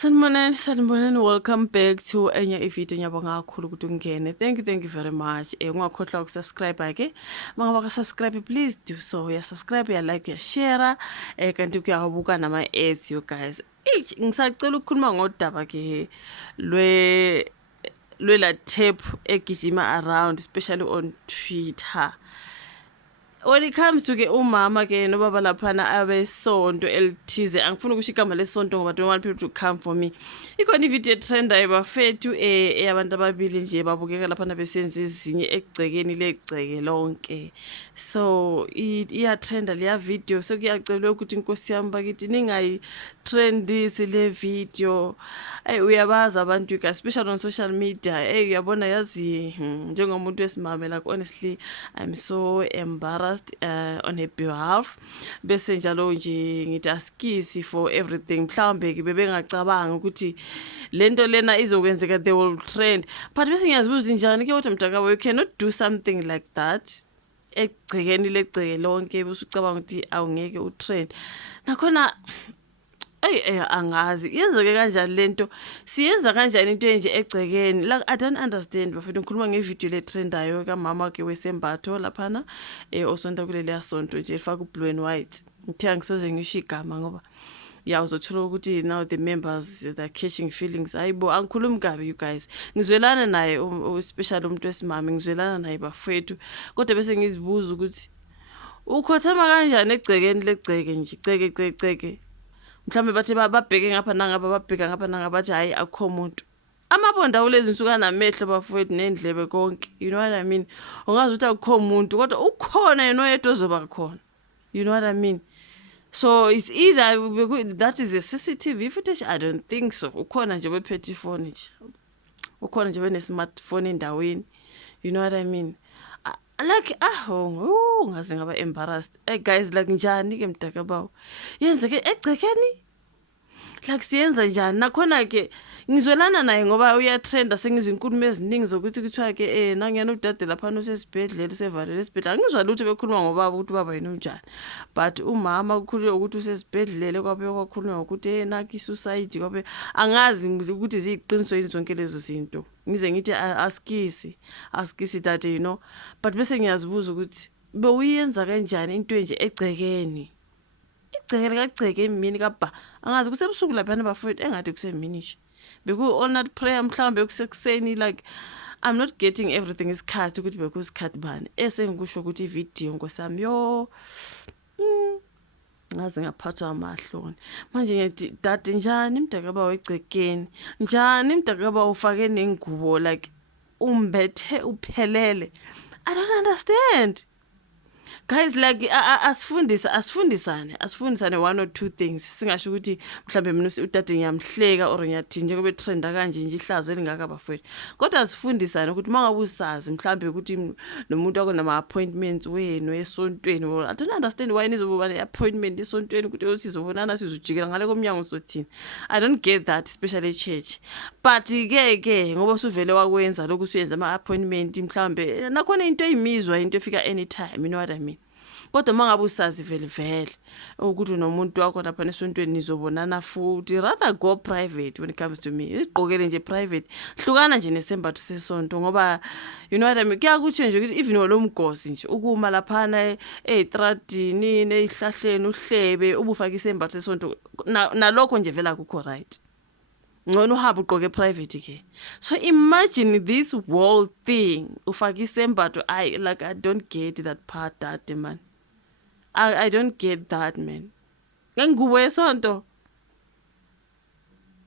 Sanibonani, welcome back to enye ivideo. Ngiyabonga kakhulu ukuthi ungene. Thank you very much. Ungakhohlwa ukusubscribe ke. Mangaba ka subscribe, please do so. Ya subscribe, ya like, ya share. Kanti kuyabuka nama ads you guys. Ngisacela ukukhuluma ngodaba ke la tape egijima around, especially on Twitter. When it comes to ke umama ke nobaba laphana abesonto elithize, angifuni ukusho igama lesonto ngoba don't want people to come for me. Ikhona ivideo trend ayibafethu eyabantu ababili nje babukeka laphana besenza ezinye egcekeni legceke lonke. So iya trend leya video, sekuyacelwa ukuthi inkosi yami bakithi ningayi trendisi le video. Uyabazi abantu ke especially on social media. Uyabona yazi njengomuntu wesimame, like honestly I'm so embarrassed on her behalf. Bese njalo nje ngithi askisi for everything. Mhlawumbe ke bebengacabanga ukuthi lento lena izokwenzeka they will trend. But bese ngiyazibuza njani ke ukuthi mntakabo you cannot do something like that. Egcekeni legceke lonke bese ucabanga ukuthi awungeke utrend. Nakhona angazi yenzeke kanjani lento, siyenza kanjani into enje egcekeni. Like I don't understand. Bafethu ngikhuluma ngevideo le trendayo kamama ke wesembatho laphana osonta kuleli yasonto nje efaka blue and white. Ngithe ngisoze ngisho igama ngoba uzothola ukuthi now the members they're catching feelings. Hayibo, angikhulumi kabi you guys, ngizwelana naye especially umuntu wesimame, ngizwelana naye bafethu. Kodwa bese ngizibuza ukuthi ukhothama kanjani egcekeni legceke nje ceke mhlawumbe bathi babheke ngapha nangapha, babheka ngapha nangapha, bathi hayi akukho umuntu. Amabonda kulezi nsuku anamehlo bafowethu nendlebe konke, you know what I mean. Ungazi ukuthi akukho umuntu kodwa ukhona yena oyedwa ozoba khona, you know what I mean. So it's either that is a CCTV footage, I don't think so. Ukhona nje wephethe ifone nje, ukhona nje wene-smartphone endaweni, you know what I mean. Like ngaze ngaba embarrassed. Guys, like njani ke mdakabawo yenzeke egcekeni, like siyenza njani. Nakhona ke ngizwelana naye ngoba uyatrenda, sengizwe inkulumo eziningi zokuthi kuthiwa ke nangena udade laphana usesibhedlela, usevalele esibhedlela. Angizwa lutho bekhuluma ngobaba ukuthi baba yena unjani, but umama kukhulunywa ukuthi usesibhedlela, kwabe kwakhulunywa ukuthi nakho i-suicide, kwabe angazi ukuthi ziyiqiniso yini zonke lezo zinto. Ngize ngithi askisi dade, you know. But bese ngiyazibuza ukuthi bewuyenza kanjani into enje egcekeni. Igcekeni kagceke emini kabha, angazi kusebusuku laphana bafowethu, engathi kusemini nje. Beku all night prayer mhlawumbe kusekuseni. Like I'm not getting everything isikhathi ukuthi bekusikhathi bani esengikusho ukuthi ivideo nkosami ngaze ngaphathwa amahloni manje. Ngithi dade njani mdakaba wegcekeni, njani mdakaba ufake nengubo, like umbethe uphelele. I don't understand. Guys, like asifundisane one or two things. Singasho ukuthi mhlambe mina udade ngiyamhleka or ngiyathi nje kube trenda kanje nje ihlazo elingaka bafowethu. Kodwa asifundisane ukuthi mangabe usazi mhlambe ukuthi nomuntu akho nama appointments wenu esontweni. I don't understand why nizoba ne appointment esontweni ukuthi usizobonana sizojikela ngale komnyango sothini. I don't get that, especially church. But ke ngoba usuvele wakwenza lokhu usuyenza ama appointment mhlambe nakhona into eyimizwa, into efika anytime, you know what I mean. Kodwa mangabe usazi vele ukuthi nomuntu wakho lapha nesontweni nizobonana futhi, rather go private when it comes to me. Isigqokele nje private, hlukana nje nesembatho sesonto ngoba you know what I mean. Kuyakuthi nje ukuthi even olomgosi nje ukuma laphana etradini nezihlahleni uhlebe ubufaka isembatho sesonto, nalokho nje vela akukho right. Ngcono uhambe ugqoke private ke. So imagine this whole thing ufaka isembatho. Like I don't get that part, that man. I don't get that, man. Ngengubo yesonto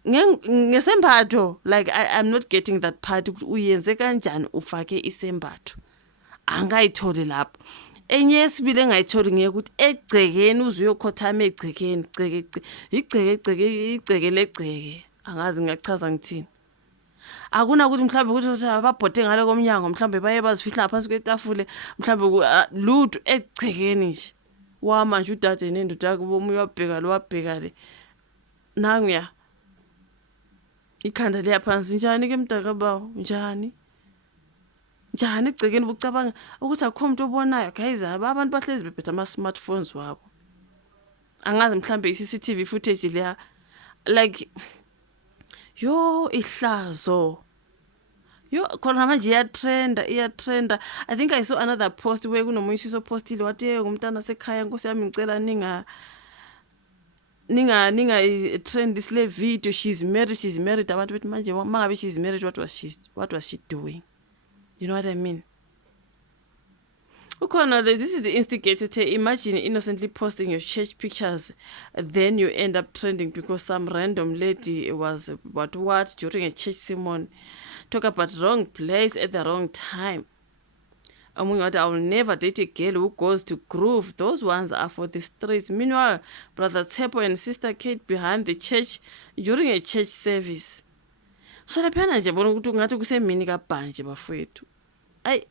ngesembatho, like I'm not getting that part ukuthi uyenze kanjani ufake isembatho. Angayitholi lapho. Enye yesibili engayitholi ngeke ukuthi egcekeni uzuyokhothama egcekeni, igceke legceke. Angazi ngiyachaza ngithini. Akuna ukuthi mhlawumbe ukuthi ababhode ngale komnyango mhlawumbe baye bazifihla ngaphansi kwetafule mhlawumbe lutho egcekeni nje. Manje udade nendoda yakhe bomunye wabheka le nanguya ikhanda liyaphansi. Njani ke mdakabawo, njani egcekeni bucabanga ukuthi akukho umuntu obonayo. Guys, abantu bahlezi bephethe ama smartphones wabo. Angazi mhlawumbe i-CCTV footage leya, like yo ihlazo. Yo khona manje iyatrenda. I think I saw another post where kunomunye usisopostile wathi ngumntana sekhaya Nkosi yami ngicela ninga trend isle video. She's married. Abantu bethi manje mangabe she's married, what was she doing? You know what I mean? This is the instigator. Imagine innocently posting your church pictures, then you end up trending because some random lady was what during a church sermon. Talk about wrong place at the wrong time. I will never date a girl who goes to groove. Those ones are for the streets. Meanwhile, Brother Tsepo and Sister Kate behind the church during a church service. So laphana nje bona ukuthi ngathi kusemini kabhanje bafowethu. I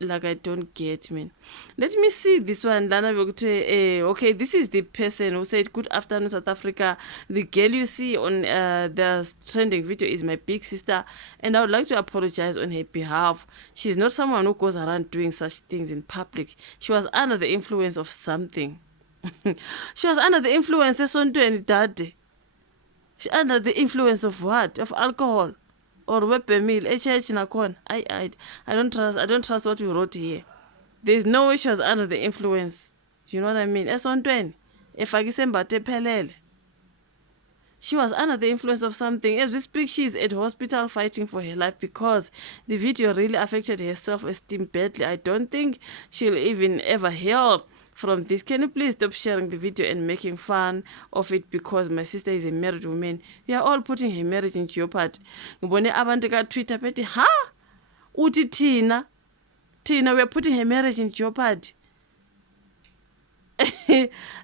don't get, man. Let me see this one. Lana okay, this is the person who said, "Good afternoon, South Africa. The girl you see on the trending video is my big sister, and I would like to apologize on her behalf. She's not someone who goes around doing such things in public. She was under the influence of something." She was under the influence of daddy. She under the influence of what? Of alcohol. Or weapon meal, HH nakon. I don't trust what you wrote here. There's no way she was under the influence. You know what I mean? She was under the influence of something. As we speak, she's at hospital fighting for her life because the video really affected her self-esteem badly. I don't think she'll even ever heal from this. Can you please stop sharing the video and making fun of it because my sister is a married woman? We are all putting her marriage in jeopardy. Ngibone abantu ka Twitter bethi ha uthi Tina we are putting her marriage in jeopardy.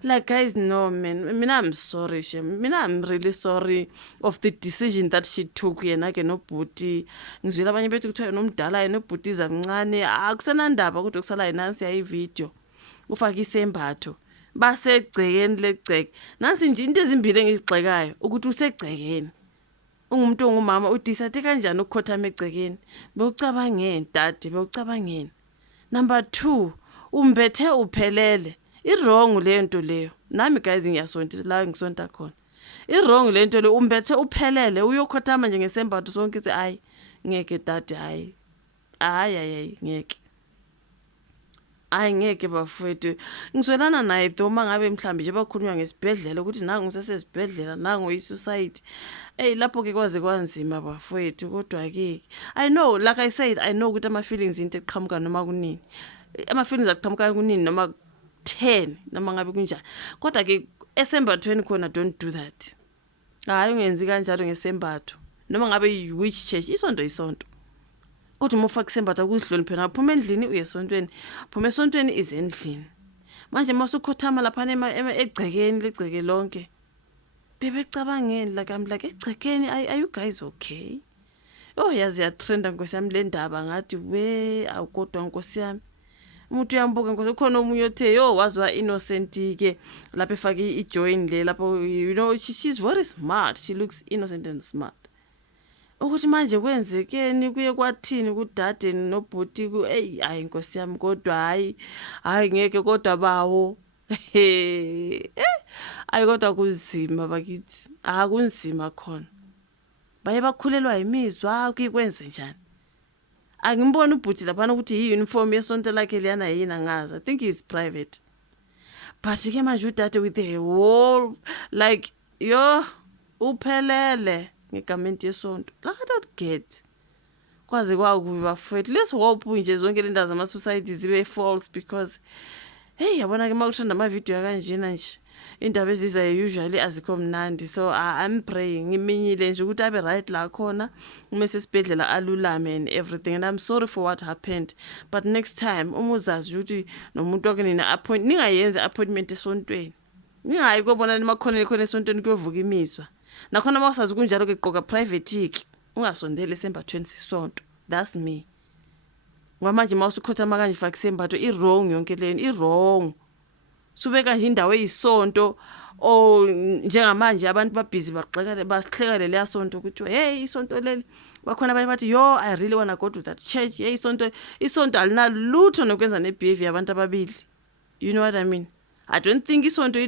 Like, guys, no, man. I'm sorry, I'm really sorry of the decision that she took. Yena ke no bhuti ngizwela abanye bethi kuthiwa nomdala yena ubhuti zamncane akusenandaba kodwa kusala yena siya ivideo ufaka isembatho basegcekeni legceke. Nansi nje into ezimbili engizigxekayo ukuthi usegcekeni ungumuntu ongumama udisathe kanjani ukukhothama egcekeni. Bewucabangeni dade, bewucabangeni. Number 2, umbethe uphelele. I-wrong leyo nto leyo. Nami guys ngiyasonta la ngisonta khona. I-wrong leyo nto leyo, umbethe uphelele uyokhothama nje ngesembatho sonke ithi hayi ngeke dade, hayi ngeke. Ngeke bafowethu. Ngizwelana naye doma ngabe mhlambi nje bakhulunywa ngesibhedlela ukuthi nangu ngisasesibhedlela nangu i-suicide. Lapho ke kwaze kwanzima bafowethu kodwa ke I know, like I said, I know ukuthi ama-feelings into eqhamuka noma kunini. Ama-feelings aqhamuka kunini noma 10 noma ngabe kunjani. Kodwa ke esembathweni khona don't do that. Hayi ungenzi kanjalo ngesembatho. Noma ngabe which church, isonto. Kodwa uma ufaka isembatho ukuzihloniphe naphuma endlini uye esontweni. Phuma esontweni ize endlini. Manje masukhothama lapha egcekeni legceke lonke. Bebecabangeni like I'm like egcekeni, are you guys okay? Oh yazi ya trenda Nkosi yami le ndaba ngathi awukodwa Nkosi yami. Umuntu uyambuka Nkosi khona omunye othe wazwa innocent ke lapha efaka ijoin le lapho, you know, she's very smart. She looks innocent and smart. Ukuthi manje kwenzekeni kuye kwathini kudade nobhuti hayi Nkosi yami kodwa hayi ngeke kodwa bawo. Hayi kodwa kuzima bakithi. Kunzima khona. Baye bakhulelwa imizwa kuyikwenze njani? Angimboni ubhuti lapha ukuthi i-uniform yesonto lakhe liyana yini ngazi. I think he's private. But ke manje udade with the whole like uphelele ngegamenti yesonto. Like I don't get. Kwaze kwakubi bafowethu. Let's hope nje zonke le ndawo zama-suicide zibe false because yabona ke makushanda ama-video yakanjena nje indaba ezizayo usually azikho mnandi. So I'm praying ngiminyile nje ukuthi abe right la khona umese sibedlela alulame and everything, and I'm sorry for what happened, but next time umuzazi ukuthi nomuntu wake nina appointment ningayenze appointment esontweni. Ningayi kobona nimakhoneni khona esontweni kuyovuka imizwa. Nakhona mawusazi kunjalo ke gqoka private ke ungasondele esembathweni sesonto. That's me. Ngoba manje mawusukhothama kanje faka isembatho i-wrong yonke leni, i-wrong. Subeka nje indawo eyisonto njengamanje abantu babhizi basihleka le yasonto ukuthi hey isonto leli bakhona abanye bathi I really want to go to that church. Isonto alinalutho nokwenza nebehavior abantu ababili. You know what I mean? I don't think isonto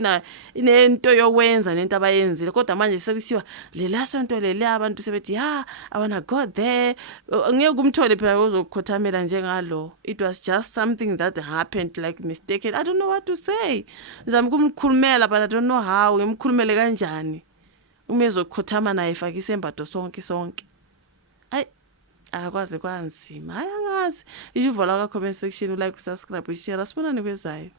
inento yokwenza nento abayenzile kodwa manje sekuthiwa lela sonto leli abantu sebethi I wanna go there. Ngeke umthole phela ozokhothamela njengalo. It was just something that happened like mistaken. I don't know what to say. Ngizama ukumkhulumela but I don't know how. Ngimkhulumele kanjani. Uma ezokhothama naye efaka isembatho sonke. Ayi akwazi kwanzima. Hayi angazi. Ijuvala ka comment section, like, subscribe, share. Asibonane kwezayo.